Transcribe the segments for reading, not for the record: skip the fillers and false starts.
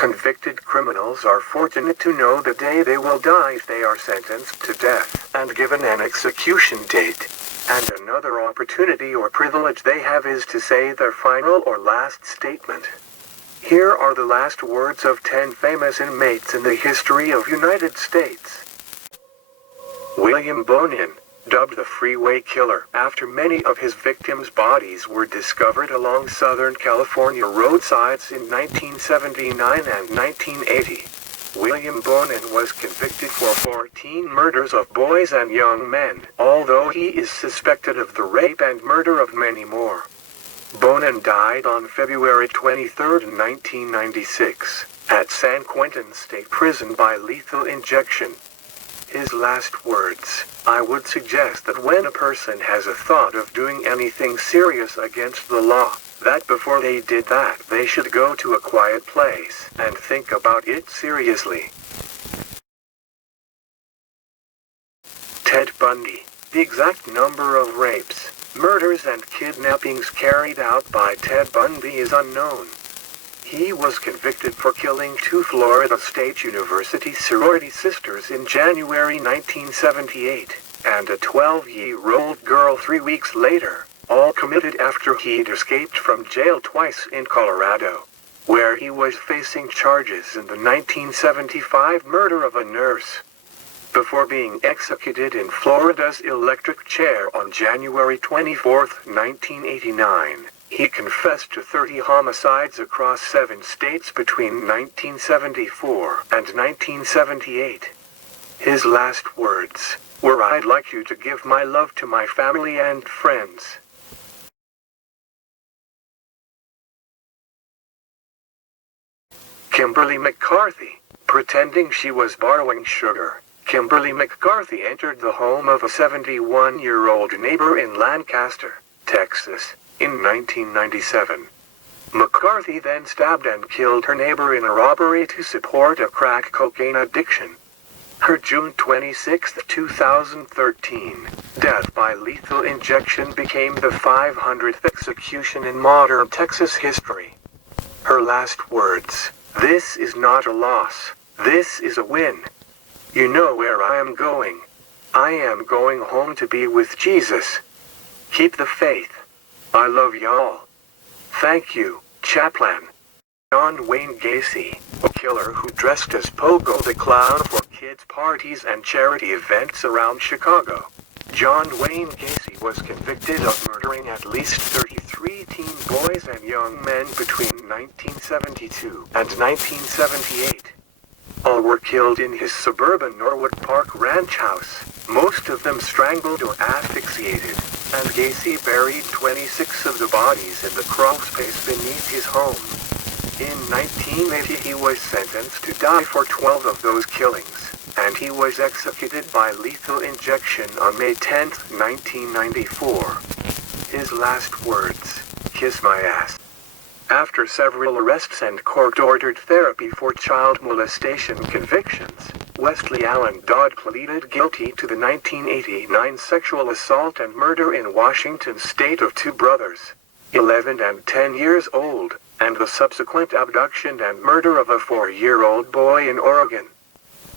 Convicted criminals are fortunate to know the day they will die if they are sentenced to death and given an execution date. And another opportunity or privilege they have is to say their final or last statement. Here are the last words of 10 famous inmates in the history of United States. William Bonin, dubbed the Freeway Killer after many of his victims' bodies were discovered along Southern California roadsides in 1979 and 1980. William Bonin was convicted for 14 murders of boys and young men, although he is suspected of the rape and murder of many more. Bonin died on February 23, 1996, at San Quentin State Prison by lethal injection. His last words: I would suggest that when a person has a thought of doing anything serious against the law, that before they did that they should go to a quiet place and think about it seriously. Ted Bundy. The exact number of rapes, murders and kidnappings carried out by Ted Bundy is unknown. He was convicted for killing 2 Florida State University sorority sisters in January 1978, and a 12-year-old girl 3 weeks later, all committed after he'd escaped from jail twice in Colorado, where he was facing charges in the 1975 murder of a nurse. Before being executed in Florida's electric chair on January 24, 1989, he confessed to 30 homicides across 7 states between 1974 and 1978. His last words were, I'd like you to give my love to my family and friends. Kimberly McCarthy. Pretending she was borrowing sugar, Kimberly McCarthy entered the home of a 71-year-old neighbor in Lancaster, Texas, in 1997. McCarthy then stabbed and killed her neighbor in a robbery to support a crack cocaine addiction. Her June 26, 2013, death by lethal injection became the 500th execution in modern Texas history. Her last words: this is not a loss, this is a win. You know where I am going. I am going home to be with Jesus. Keep the faith. I love y'all. Thank you, Chaplain. John Wayne Gacy, a killer who dressed as Coble the Clown for kids' parties and charity events around Chicago. John Wayne Gacy was convicted of murdering at least 33 teen boys and young men between 1972 and 1978. All were killed in his suburban Norwood Park ranch house, most of them strangled or asphyxiated, and Gacy buried 26 of the bodies in the crawl space beneath his home. In 1980 he was sentenced to die for 12 of those killings, and he was executed by lethal injection on May 10, 1994. His last words: kiss my ass. After several arrests and court-ordered therapy for child molestation convictions, Wesley Allen Dodd pleaded guilty to the 1989 sexual assault and murder in Washington state of 2 brothers, 11 and 10 years old, and the subsequent abduction and murder of a 4-year-old boy in Oregon.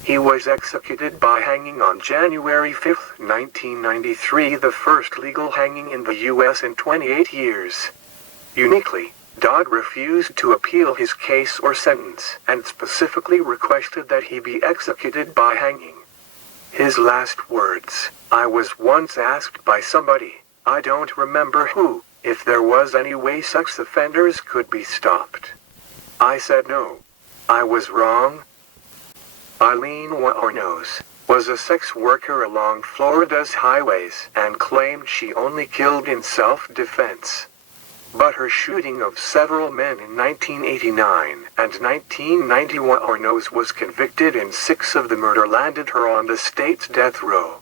He was executed by hanging on January 5, 1993, the first legal hanging in the U.S. in 28 years. Uniquely, Dodd refused to appeal his case or sentence, and specifically requested that he be executed by hanging. His last words: I was once asked by somebody, I don't remember who, if there was any way sex offenders could be stopped. I said no. I was wrong. Eileen Arnos was a sex worker along Florida's highways and claimed she only killed in self-defense. But her shooting of several men in 1989 and 1991, Arnos was convicted in 6 of the murder landed her on the state's death row.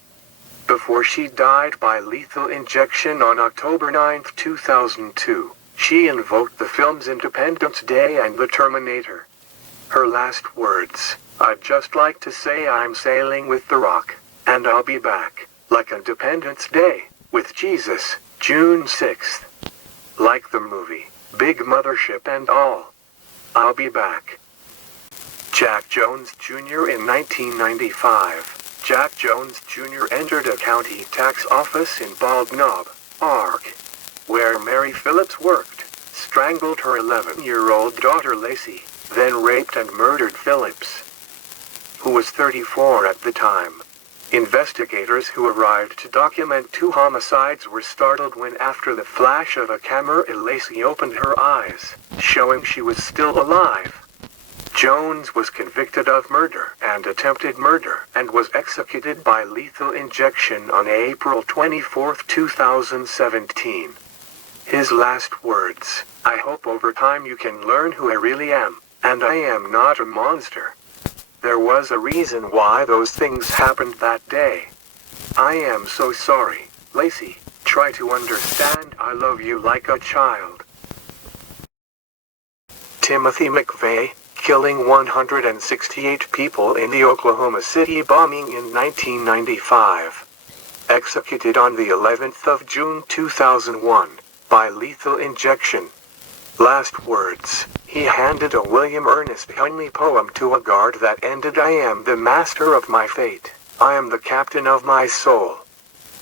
Before she died by lethal injection on October 9, 2002, she invoked the films Independence Day and The Terminator. Her last words: I'd just like to say I'm sailing with the Rock, and I'll be back, like Independence Day, with Jesus, June 6th. Like the movie, Big Mothership and all. I'll be back. Jack Jones Jr. In 1995, Jack Jones Jr. entered a county tax office in Bald Knob, Ark, where Mary Phillips worked, strangled her 11-year-old daughter Lacey, then raped and murdered Phillips, who was 34 at the time. Investigators who arrived to document 2 homicides were startled when after the flash of a camera Lacey opened her eyes, showing she was still alive. Jones was convicted of murder and attempted murder and was executed by lethal injection on April 24, 2017. His last words, "I hope over time you can learn who I really am, and I am not a monster. There was a reason why those things happened that day. I am so sorry, Lacey. Try to understand. I love you like a child." Timothy McVeigh, killing 168 people in the Oklahoma City bombing in 1995. Executed on the 11th of June 2001, by lethal injection. Last words, he handed a William Ernest Henley poem to a guard that ended, "I am the master of my fate, I am the captain of my soul."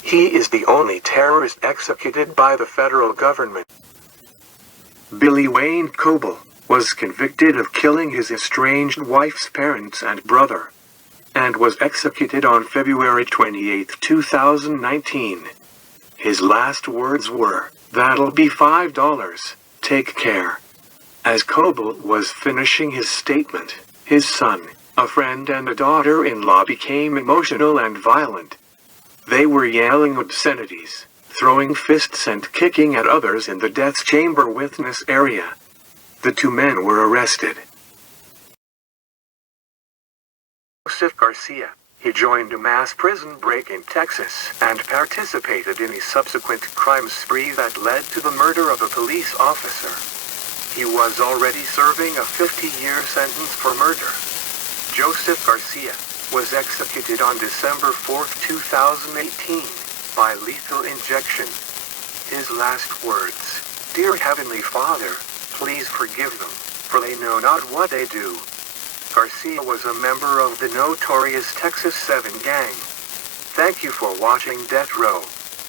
He is the only terrorist executed by the federal government. Billy Wayne Coble was convicted of killing his estranged wife's parents and brother, and was executed on February 28, 2019. His last words were, "That'll be $5. Take care." As Coble was finishing his statement, his son, a friend and a daughter-in-law became emotional and violent. They were yelling obscenities, throwing fists and kicking at others in the death chamber witness area. The 2 men were arrested. Joseph Garcia. He joined a mass prison break in Texas and participated in a subsequent crime spree that led to the murder of a police officer. He was already serving a 50-year sentence for murder. Joseph Garcia was executed on December 4, 2018, by lethal injection. His last words, "Dear Heavenly Father, please forgive them, for they know not what they do." Garcia was a member of the notorious Texas 7 gang. Thank you for watching Death Row.